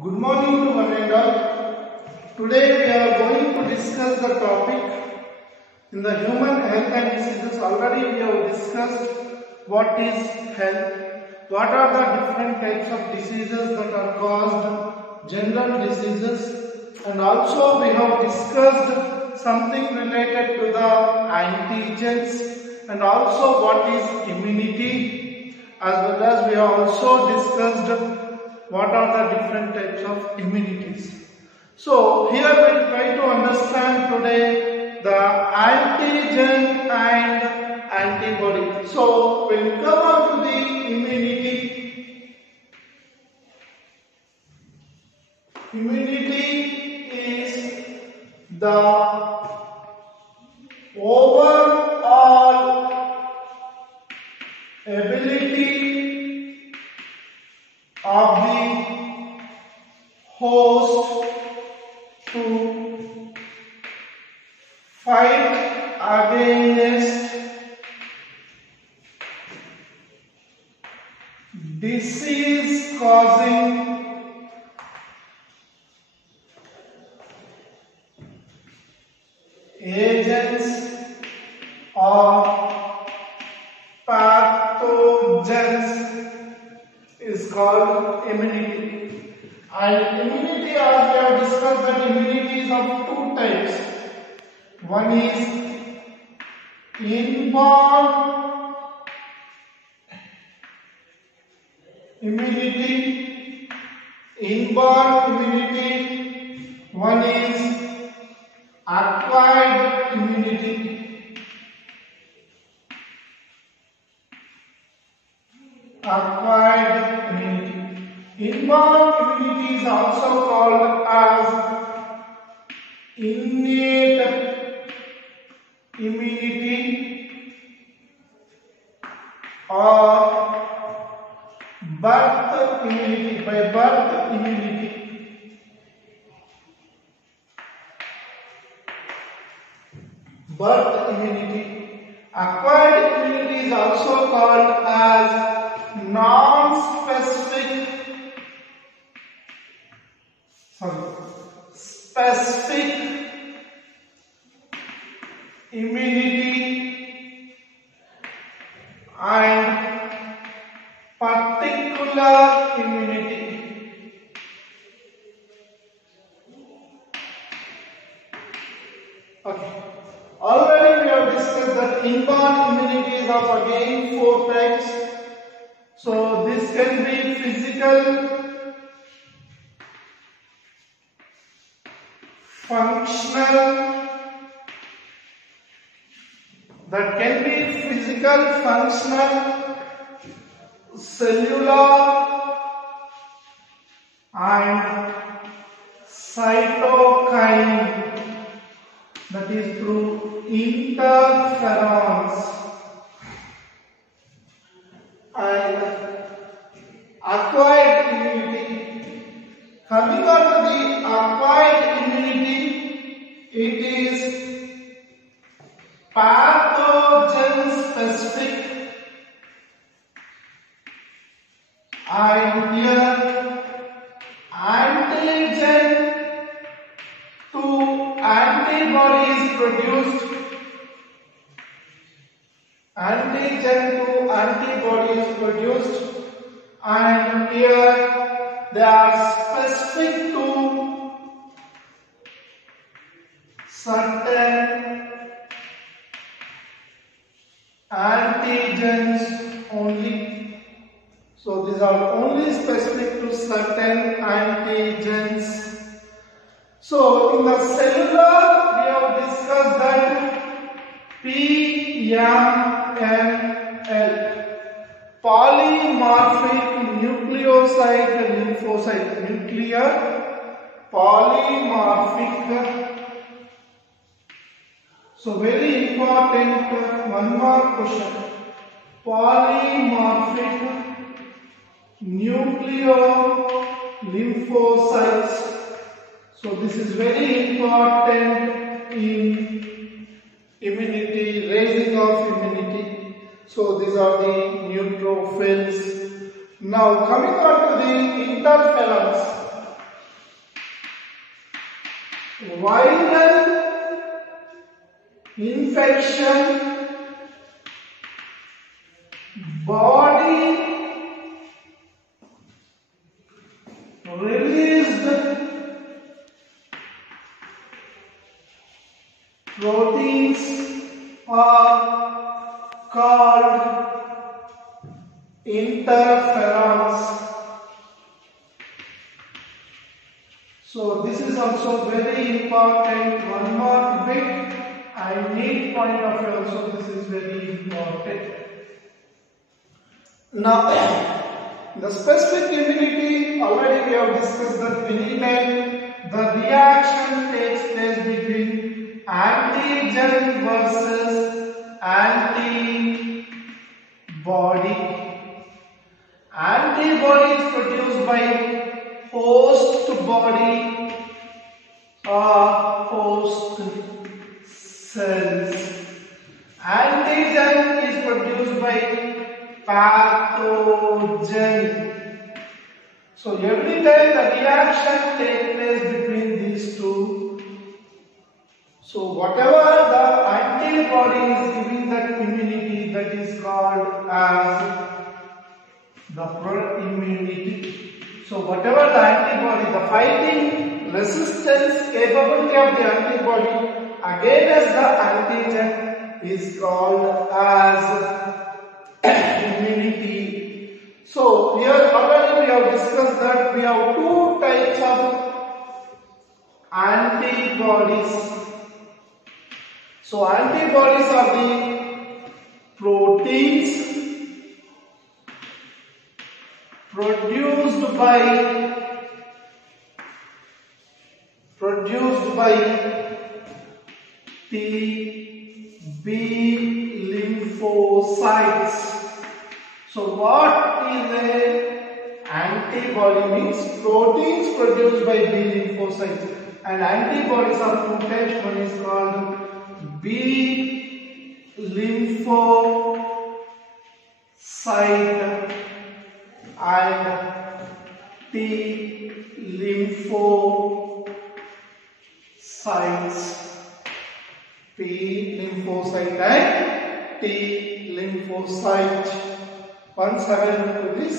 Good morning to one and all. Today we are going to discuss the topic in the human health and diseases. Already we have discussed what is health, what are the different types of diseases that are caused, general diseases, and also we have discussed something related to the antigens and also what is immunity, as well as we have also discussed what are the different types of immunities. So here we will try to understand today the antigen and antibody. So when we come on to the immunity, immunity is the overall ability of the host to fight against disease causing agents or pathogens is called immunity. And immunity, as we have discussed, that immunity is of two types. One is inborn immunity, one is acquired immunity. Acquired immunity. Inborn immunity is also called as innate immunity or birth immunity, by birth immunity. Birth immunity. Acquired immunity is also called as non-specific, specific immunity and particular immunity. Okay. Already we have discussed that inborn immunity is of again four types. So this can be physical, functional, that can be physical, functional, cellular and cytokine, that is through interferons. And acquired immunity. Coming on to the acquired immunity, it is pathogen specific, and here antigen to antibody is produced. Antigen to antibody is produced, and here they are specific to certain antigens only. So these are only specific to certain antigens. So in the cellular we have discussed that PML, polymorphic nucleoside lymphocyte, nuclear polymorphic. So very important, one more question. Polymorphic nucleolymphocytes. So this is very important in immunity, raising of immunity. So these are the neutrophils. Now coming on to the interferons. viral infection, body released proteins are called interferons. So this is also very important. One more bit I need point of view also, this is very important. Now the specific immunity, already we have discussed that anytime the reaction takes place between antigen versus antibody. Antibody is produced by host body or host cells. Antigen is produced by pathogen. So every time the reaction takes place between these two, so whatever the antibody is giving that immunity, that is called as the pro-immunity. So whatever the antibody, the fighting resistance capability of the antibody against the antigen is called as immunity. So here already we have discussed that we have two types of antibodies. So antibodies are the proteins produced by the B lymphocytes. So what is an antibody? Means proteins produced by B lymphocytes, and antibodies are two types. One is called B lymphocyte and T lymphocytes. P lymphocyte and T lymphocyte. Once I will look to this.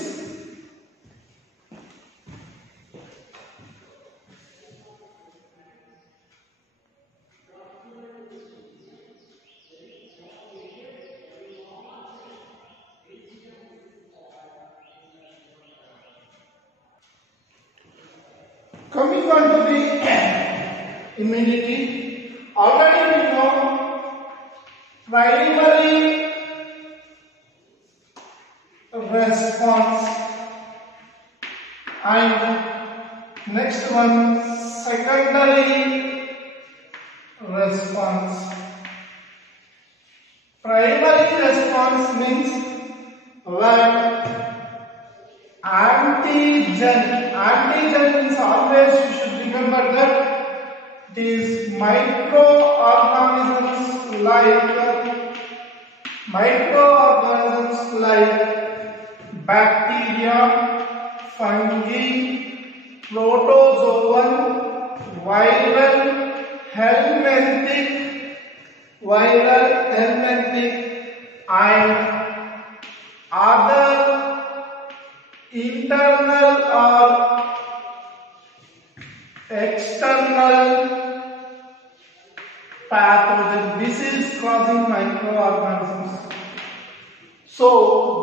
Coming on to the immunity, already we know primary response and next one secondary response. Primary response means when antigen means always you should remember that it is microorganisms like bacteria, fungi, protozoan, viral, helminthic, and other internal or external pathogen disease causing microorganisms. So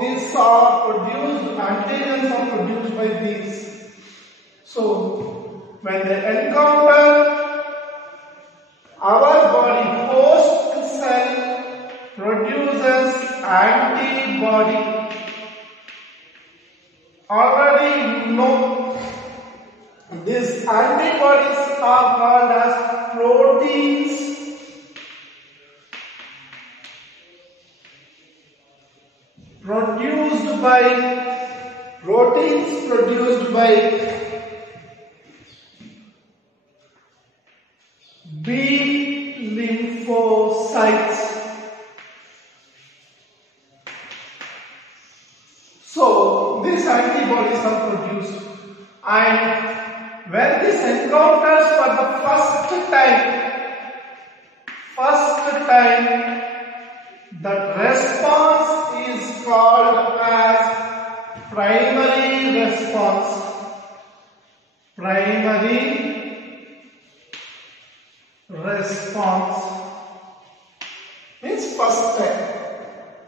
these are produced, antigens are produced by these. So when they encounter our body, host cell produces antibody. Already you know these antibodies are called as proteins. Produced by B lymphocytes. So these antibodies are produced, and when this encounters for the first time, the response is called as primary response. Primary response means first time.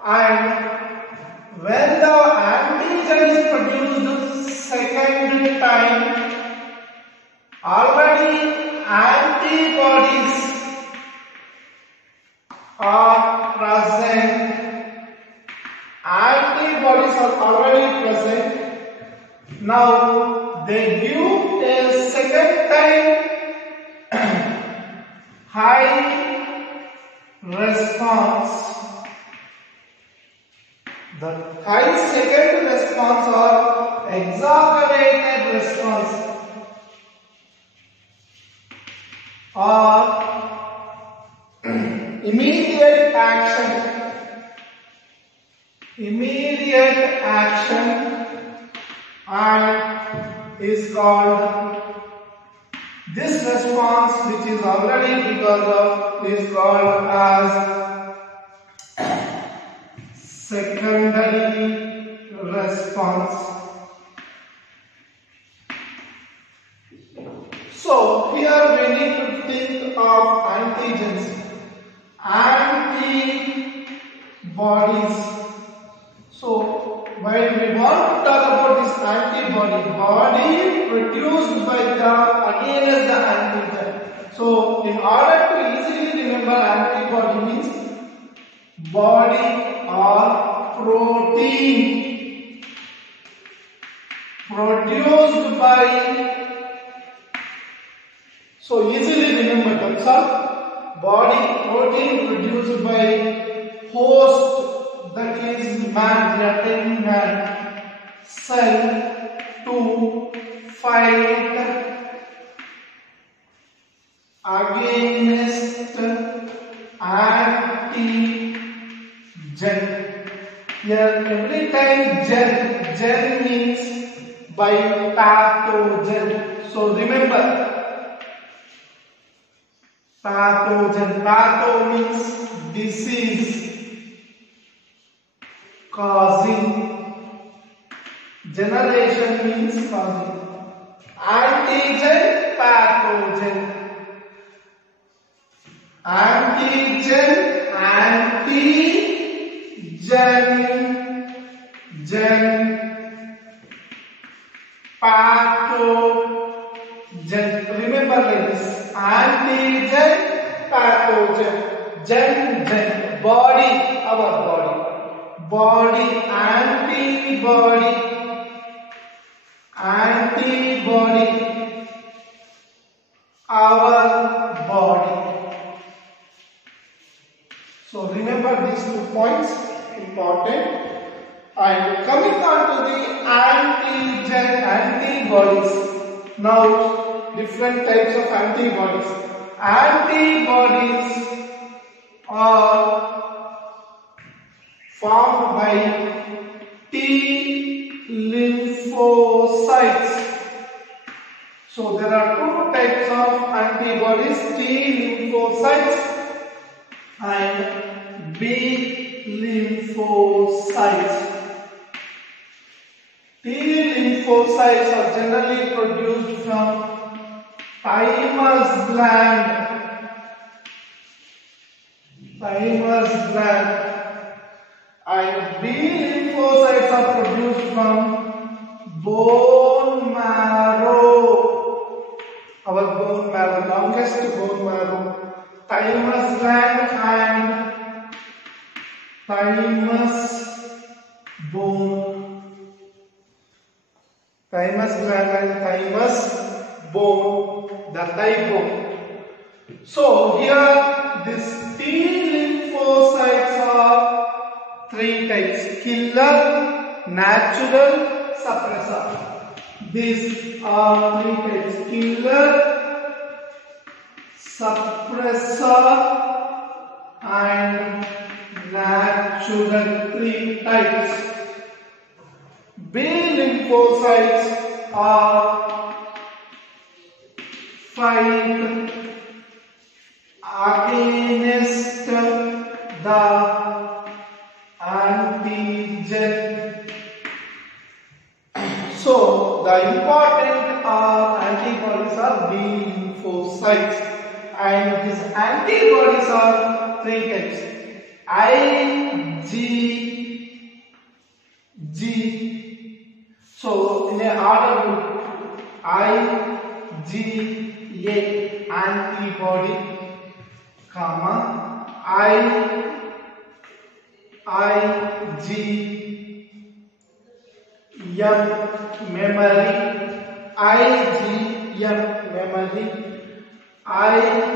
And when the antigen is produced second time, already antibodies are present. Antibodies are already present. Now they give a second time high response. The high second response or exaggerated response or immediate action and is called this response, which is already because of, is called as secondary response. So here we need to think of antigens, antibodies. So while we want to talk about this antibody, body produced by the against the antigen. So in order to easily remember, antibody means body or protein produced by, so easily remember, that's all. Body protein produced by host, that is man, cell to fight against antigen. Here every time gen means by pathogen. So remember, pathogen, patho means disease causing, generation means causing, antigen, pathogen, antigen, pathogen. Remember like this: antigen, pathogen, gen, body, our body, antibody, our body. So remember these 2 points, important. And coming on to the antibodies. Now different types of antibodies. Antibodies are formed by T lymphocytes. So there are 2 types of antibodies, T lymphocytes and B lymphocytes. T lymphocytes are generally produced from thymus gland, and B lymphocytes are produced from bone marrow, our bone marrow, longest bone marrow, thymus gland and thymus bone. Thymus gland and thymus bone, the thigh bone. So here this T lymphocytes are 3 types: killer, natural, suppressor. These are 3 types: killer, suppressor and natural. 3 types. B lymphocytes are fight against the antigen. So the important antibodies are B lymphocytes, and these antibodies are three types: IgG. So in a order group, IgA antibody, comma IgM memory, IgM memory, IgE,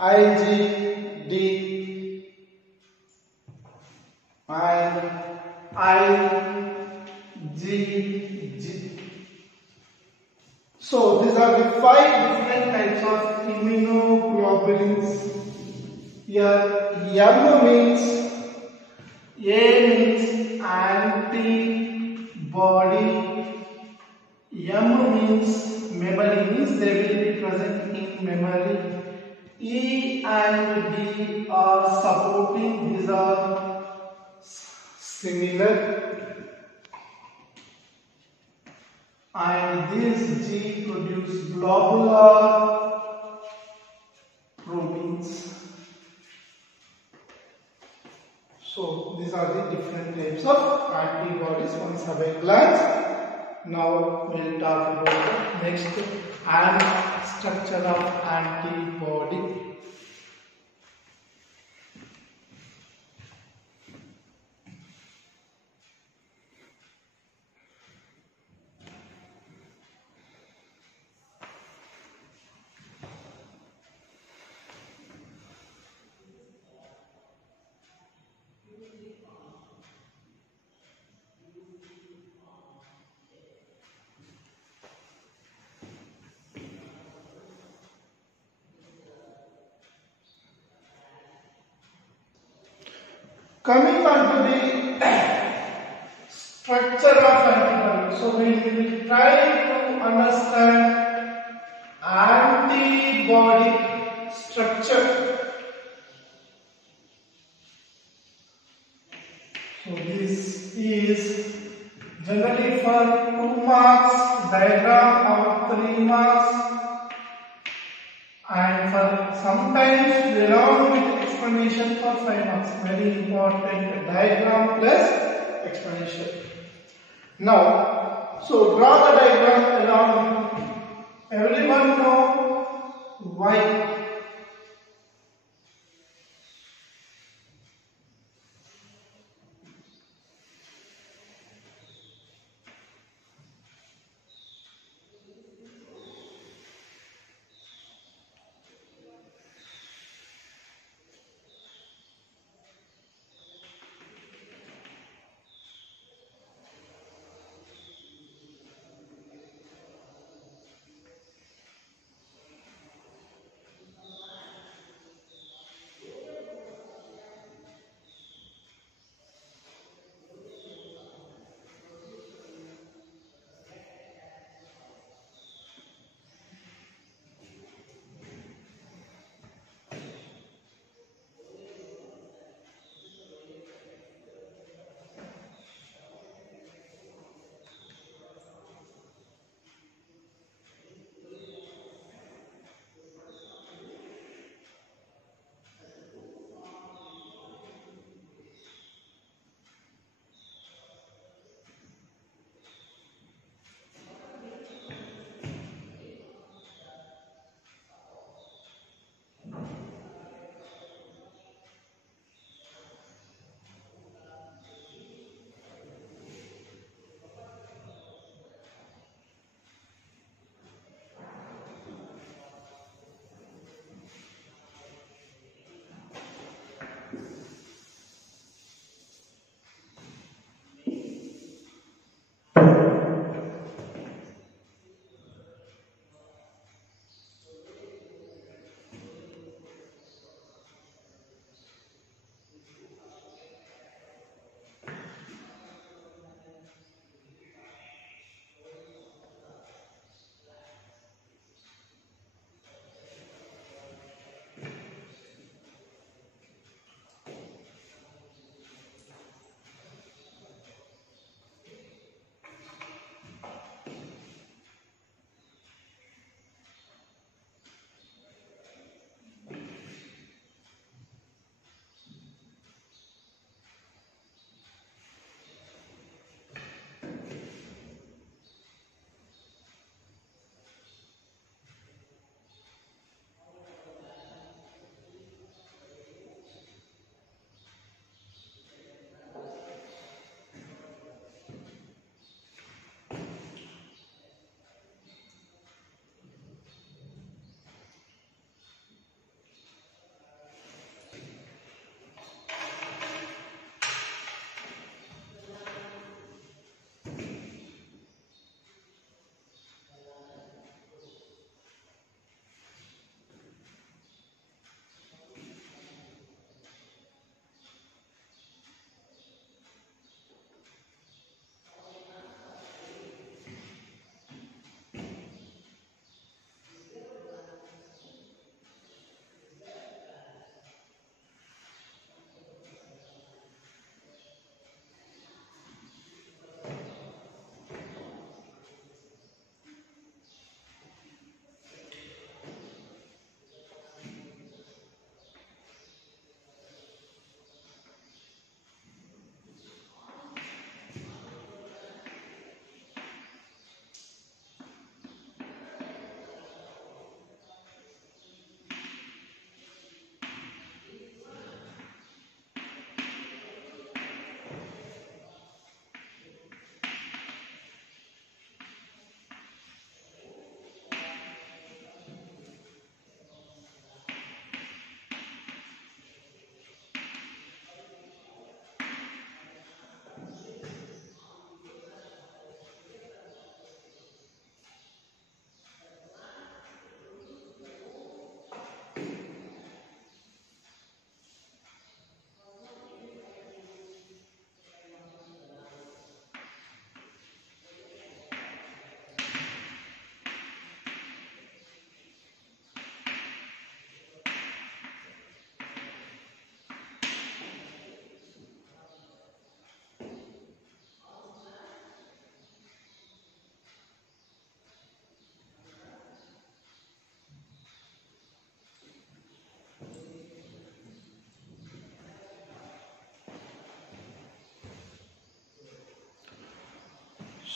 IgD and IgG. So these are the 5 different types of immunoglobulins. Here M means antibody, M means memory, means they will be present in memory. E and D are supporting, these are similar, and this G produce globular proteins. So these are the different types of antibodies once have a glance. Now we will talk about the next and structure of antibody. Coming on to the structure of antibody, so we will try to understand antibody structure. So this is generally for 2 marks, diagram of 3 marks, and for sometimes along with explanation for 5 marks. Very important, diagram plus explanation. Now, so draw the diagram along. Everyone know why?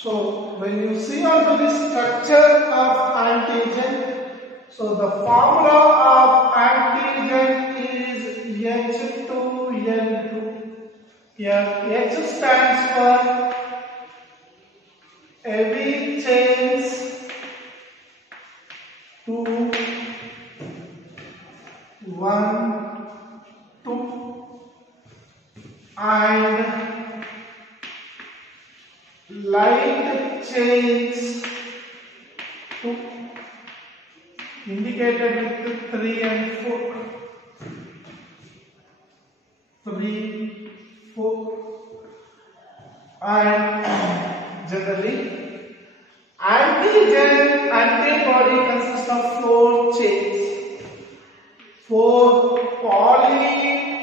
So when you see onto the structure of antigen, so the formula of antigen is H2N2. Here H stands for heavy chains 2, 1, 2, and light chains 2, indicated with 3 and 4. 3, 4, and generally antibody consists of 4 chains, 4 polypeptide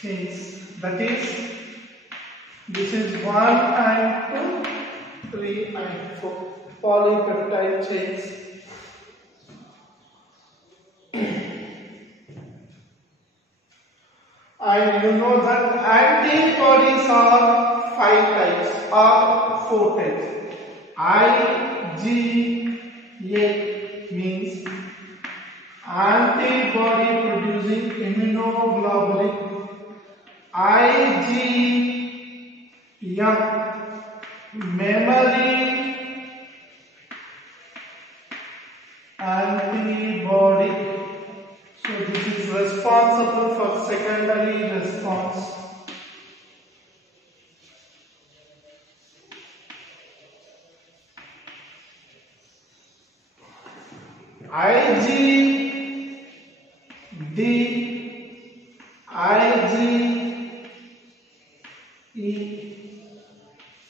chains. That is, this is 1 and 2, 3 and 4 polypeptide chains. And you know that antibodies are 5 types or 4 types. IgA means antibody producing immunoglobulin. IgM, memory antibody. So this is responsible for secondary response. IgD, IgE,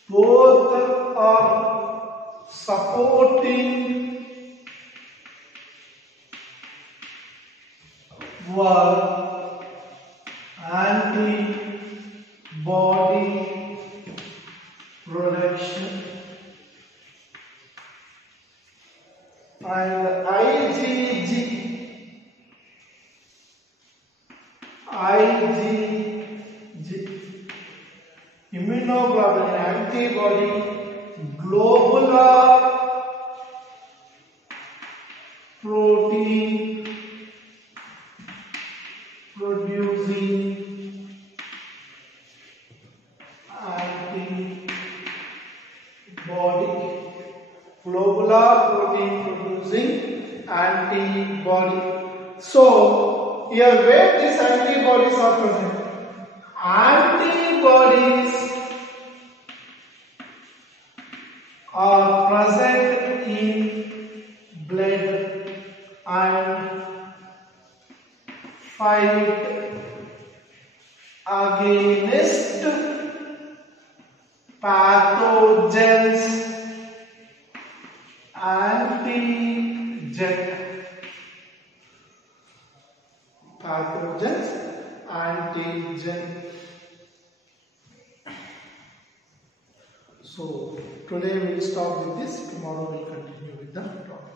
both are supporting work antibody production, and IgG, immunoglobulin antibody globular protein producing antibody, globular protein producing antibody. So here where these antibodies are present? Antibodies are present in blood and fight against pathogens, antigen. So today we will stop with this. Tomorrow we will continue with the topic.